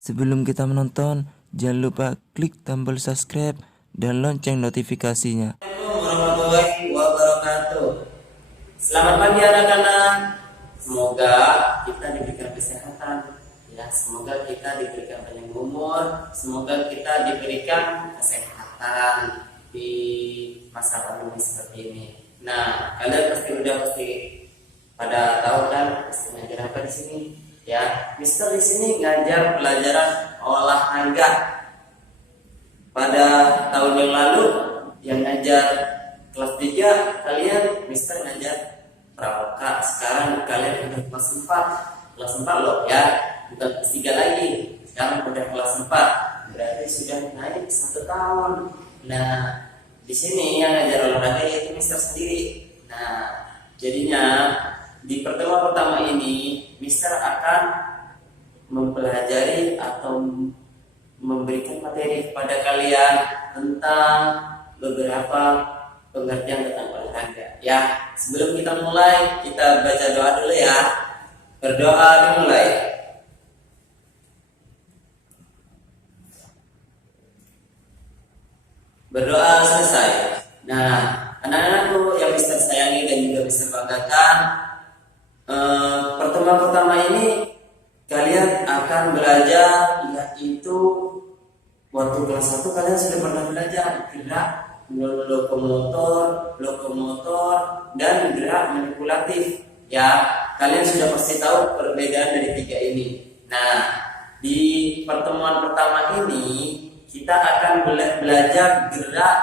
Sebelum kita menonton, jangan lupa klik tombol subscribe dan lonceng notifikasinya. Assalamualaikum warahmatullahi wabarakatuh. Selamat pagi anak-anak. Semoga kita diberikan kesehatan, ya. Semoga kita diberikan panjang umur. Semoga kita diberikan kesehatan di masa pandemi seperti ini. Nah, kalian pasti pada tahu kan pasti ngajar apa di sini? Ya, Mister di sini ngajar pelajaran olahraga. Pada tahun yang lalu yang ngajar kelas 3 kalian Mister ngajar pramuka. Sekarang kalian udah kelas 4. Kelas 4 loh ya, bukan kelas 3 lagi. Sekarang udah kelas 4. Berarti sudah naik 1 tahun. Nah, di sini yang ngajar olahraga yaitu Mister sendiri. Nah, jadinya di pertemuan pertama ini Mister akan mempelajari atau memberikan materi kepada kalian tentang beberapa pengertian tentang olahraga. Ya, sebelum kita mulai, kita baca doa dulu ya. Berdoa dimulai. Berdoa selesai. Nah, anak-anakku yang Mister sayangi dan juga Mister banggakan, pertemuan pertama ini kalian akan belajar, yaitu waktu kelas 1 kalian sudah pernah belajar gerak lokomotor dan gerak manipulatif. Ya, kalian sudah pasti tahu perbedaan dari 3 ini. Nah, di pertemuan pertama ini kita akan belajar gerak,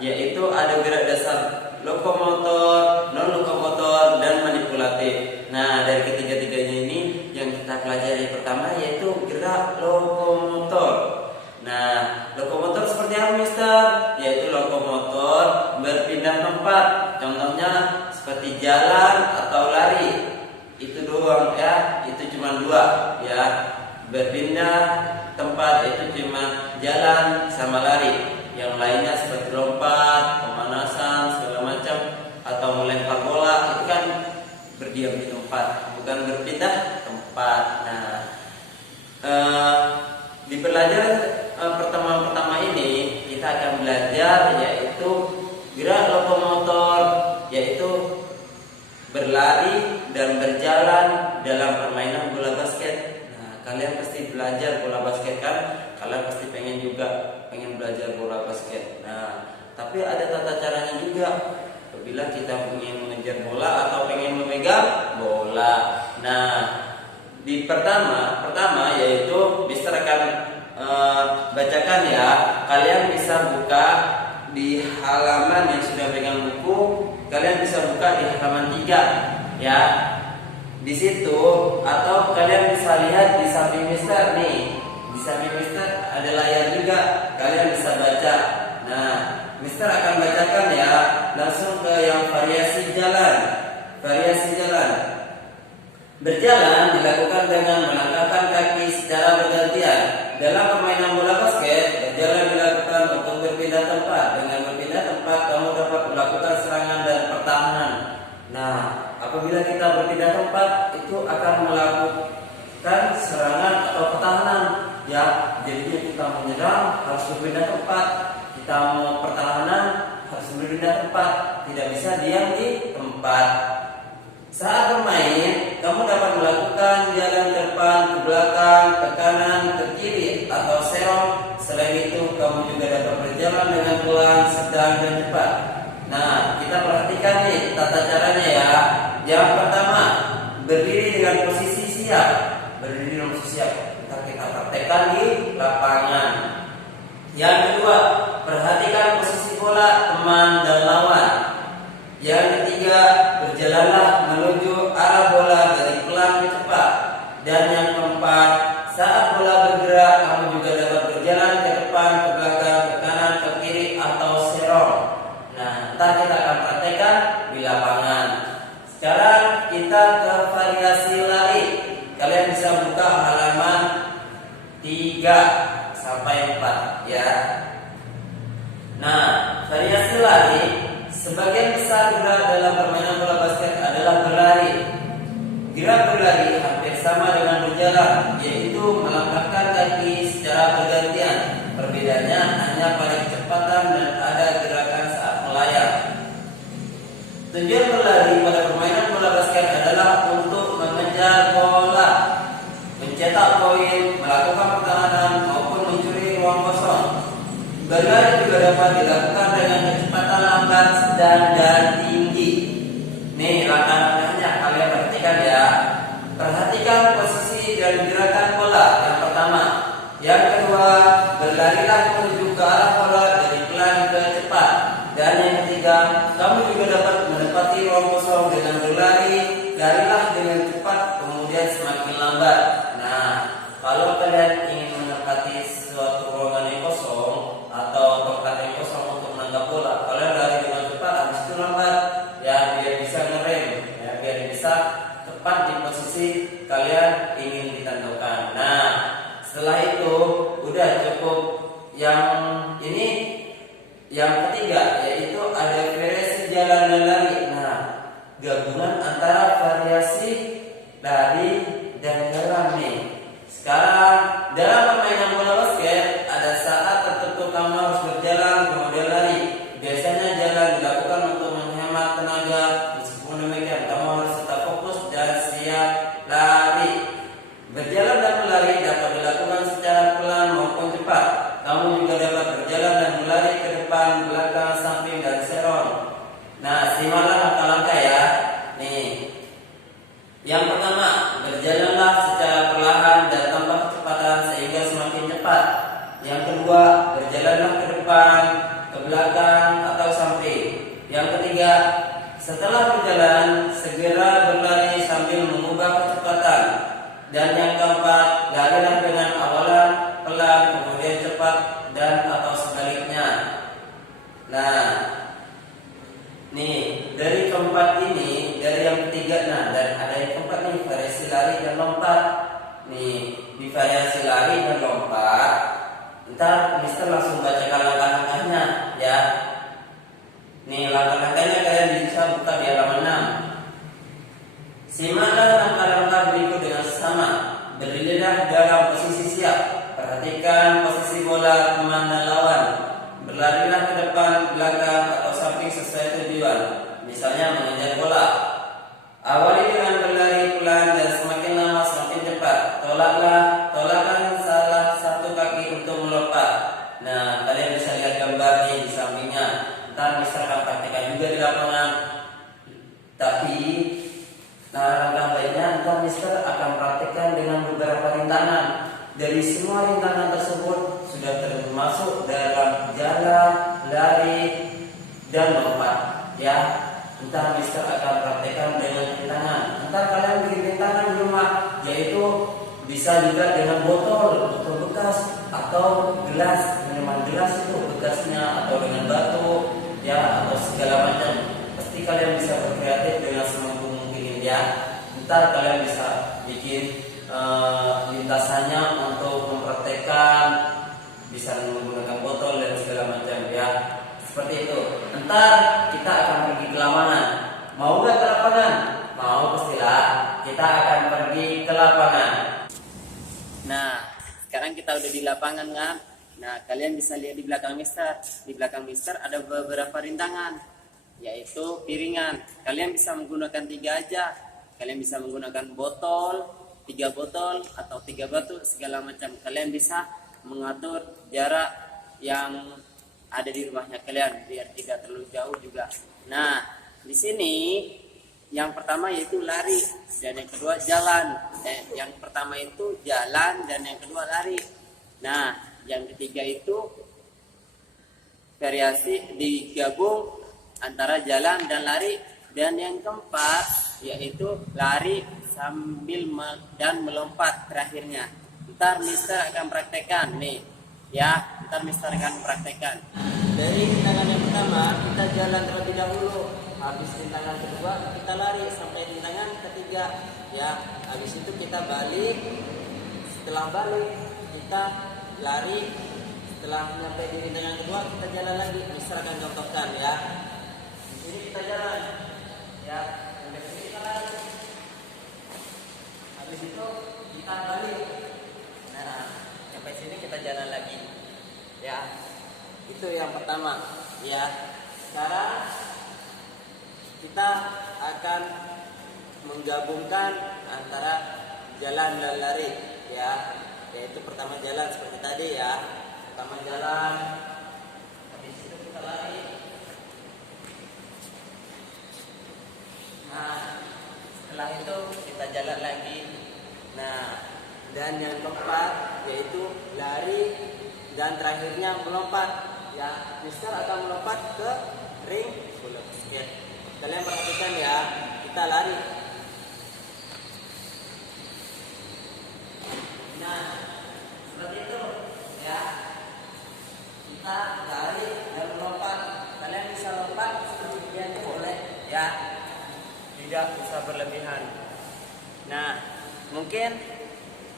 yaitu ada gerak dasar lokomotor, non lokomotor, dan manipulatif. Nah, dari ketiga-tiganya ini yang kita pelajari pertama yaitu gerak lokomotor. Nah, lokomotor seperti apa, Mister? Yaitu lokomotor berpindah tempat. Contohnya seperti jalan atau lari. Itu doang ya, itu cuma 2 ya. Berpindah tempat itu cuma jalan sama lari. Yang lainnya seperti lompat, pemanasan, segala macam, atau melempar bola, itu kan berdiam di tempat, bukan berpindah tempat. Nah, di pelajaran pertemuan pertama ini kita akan belajar yaitu gerak lokomotor, yaitu berlari dan berjalan dalam permainan bola basket. Nah, kalian pasti belajar bola basket kan? Kalian pasti pengen belajar bola basket. Nah, tapi ada tata caranya juga. Apabila kita ingin mengejar bola atau pengen memegang bola. Nah, di pertama yaitu Mister akan bacakan ya. Kalian bisa buka di halaman yang sudah pegang buku. Kalian bisa buka di halaman 3 ya. Di situ atau kalian bisa lihat di samping Mister nih. Di samping Mister ada layar juga. Kalian bisa baca. Nah, Mister akan bacakan ya. Langsung ke yang variasi jalan. Variasi jalan. Berjalan dilakukan dengan melangkahkan kaki secara bergantian. Dalam permainan bola basket, berjalan dilakukan untuk berpindah tempat. Dengan berpindah tempat, kamu dapat melakukan serangan dan pertahanan. Nah, apabila kita berpindah tempat, itu akan melakukan serangan atau pertahanan. Ya, jadinya kita menyerang harus berpindah tempat. Kita mau pertahanan harus berpindah tempat. Tidak bisa diam di tempat. Saat bermain, kamu dapat melakukan jalan ke depan, ke belakang, ke kanan, ke kiri, atau serong. Selain itu, kamu juga dapat berjalan dengan pelan, sedang, dan cepat. Nah, kita perhatikan nih tata caranya ya. Yang pertama, berdiri dengan posisi siap. Berdiri dengan posisi siap. Kita praktekkan di lapangan. Yang kedua, perhatikan posisi bola, teman, dan lawan. Yang ketiga, berjalanlah menuju arah bola dari pelan ke cepat. Dan yang keempat, saat bola bergerak, kamu juga dapat berjalan ke depan, ke belakang, ke kanan, ke kiri, atau serong. Nah, ntar kita akan praktekkan di lapangan. Sekarang kita ke variasi lari. Kalian bisa buka halaman 3 sampai 4 ya. Nah, variasi lari sebagian besar gerak dalam permainan bola basket adalah berlari. Gerak berlari hampir sama dengan berjalan, yaitu melangkahkan kaki melakukan pertahanan maupun mencuri ruang kosong. Berlari juga dapat dilakukan dengan kecepatan lambat, sedang, dan tinggi. Nih langkah-langkahnya kalian perhatikan ya. Perhatikan posisi dan gerakan bola yang pertama. Yang kedua, berlarilah menuju ke arah bola dari pelan ke cepat. Dan yang ketiga, kamu juga dapat menempati ruang kosong dengan berlari. Larilah dengan cepat, kemudian semakin lambat. Nah, kalau kalian ingin menempati suatu ruangan yang kosong atau tempat yang kosong untuk menangkap bola, kalian lari dengan cepat, habis itu lambat, ya biar bisa ngerem, ya biar bisa tepat di posisi kalian ingin ditentukan. Nah, setelah itu udah cukup. Yang ini yang ketiga yaitu ada variasi jalan dan lari. Nah, gabungan antara variasi lari dan jalan nih. Sekarang dalam permainan bola basket ada saat tertentu kamu harus berjalan kemudian lari. Biasanya jalan dilakukan untuk menghemat tenaga. Meskipun demikian kamu harus tetap fokus dan siap lari. Berjalan dan berlari dapat dilakukan secara pelan maupun cepat. Kamu juga dapat berjalan dan berlari ke depan, belakang, samping, dan serong. Nah, simaklah langkah-langkah ya. Nih, yang pertama, berjalanlah secara perlahan dan tanpa kecepatan sehingga semakin cepat. Yang kedua, berjalanlah ke depan, ke belakang, atau samping. Yang ketiga, setelah berjalan, segera berlari sambil mengubah kecepatan. Dan yang keempat, larilah dengan awalan pelan, kemudian cepat, dan atau sebaliknya. Nah, nih dari keempat ini, dari yang ketiga, nah dan ada yang keempat nih, variasi lari dan lompat. Nih di variasi lari dan lompat, ntar Mister langsung bacakan langkah-langkahnya ya. Nih langkah-langkahnya kalian bisa buka di halaman 6. Simaklah langkah-langkah berikut dengan sesama. Berdirilah dalam posisi siap. Perhatikan posisi bola teman dan lawan. Berlarilah ke depan, belakang, atau samping sesuai tujuan. Misalnya mengejar bola. Awali dengan berlari pelan dan semakin lama semakin cepat. Tolakkan salah satu kaki untuk melompat. Nah, kalian bisa lihat gambar nih di sampingnya. Ntar Mister akan praktekkan juga di lapangan. Tapi langkah baiknya ntar Mister akan praktekkan dengan beberapa rintangan. Dari semua rintangan tersebut sudah termasuk dalam jalan, lari, dan lompat. Ya, ntar Mister akan praktekkan dengan rintangan. Ntar kalian bikin rintangan di rumah, yaitu bisa juga dengan botol bekas atau gelas, minuman gelas itu bekasnya, atau dengan batu, ya, atau segala macam. Pasti kalian bisa berkreatif dengan semampu mungkin ya. Ntar kalian bisa bikin lintasannya untuk mempraktekkan, bisa menggunakan botol dan segala macam ya. Seperti itu. Ntar kita akan pergi ke lapangan. Mau gak ke lapangan? Mau pastilah. Kita akan pergi ke lapangan. Nah, sekarang kita udah di lapangan kan? Nah, kalian bisa lihat di belakang Mister. Di belakang Mister ada beberapa rintangan, yaitu piringan. Kalian bisa menggunakan 3 aja. Kalian bisa menggunakan botol, 3 botol, atau 3 batu, segala macam. Kalian bisa mengatur jarak yang ada di rumahnya kalian biar tidak terlalu jauh juga. Nah, di sini yang pertama yaitu lari dan yang kedua jalan. Yang pertama itu jalan dan yang kedua lari. Nah, yang ketiga itu variasi digabung antara jalan dan lari. Dan yang keempat yaitu lari sambil dan melompat terakhirnya. Ntar Mister akan praktekkan nih ya. Ntar Mister akan praktekkan. Dari rintangan yang pertama kita jalan terlebih dahulu. Habis rintangan kedua kita lari sampai rintangan ketiga ya. Habis itu kita balik. Setelah balik kita lari. Setelah sampai di rintangan kedua kita jalan lagi. Mister akan contohkan ya. Di sini kita jalan ya. Sampai sini kita lari. Habis itu kita balik. Nah, sampai sini kita jalan lagi ya. Itu yang pertama ya. Sekarang kita akan menggabungkan antara jalan dan lari ya. pertama jalan seperti tadi ya. Pertama jalan, habis itu kita lari. Nah, setelah itu kita jalan lagi. Nah, dan yang keempat yaitu lari dan terakhirnya melompat. Ya, Mister akan melompat ke ring bola basket. Kalian perhatikan ya, kita lari. Nah, seperti itu ya. Kita lari dan melompat. Kalian bisa lompat seperti biasa boleh ya. Tidak usah berlebihan. Nah, mungkin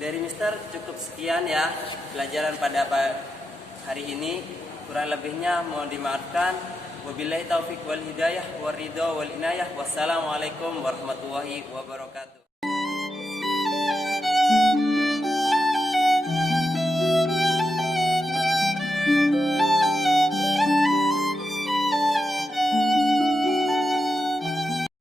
dari Mister cukup sekian ya pelajaran pada hari ini. Kurang lebihnya mohon dimaafkan. Wabillahi taufik wal hidayah wal ridha wal inayah. Wassalamualaikum warahmatullahi wabarakatuh.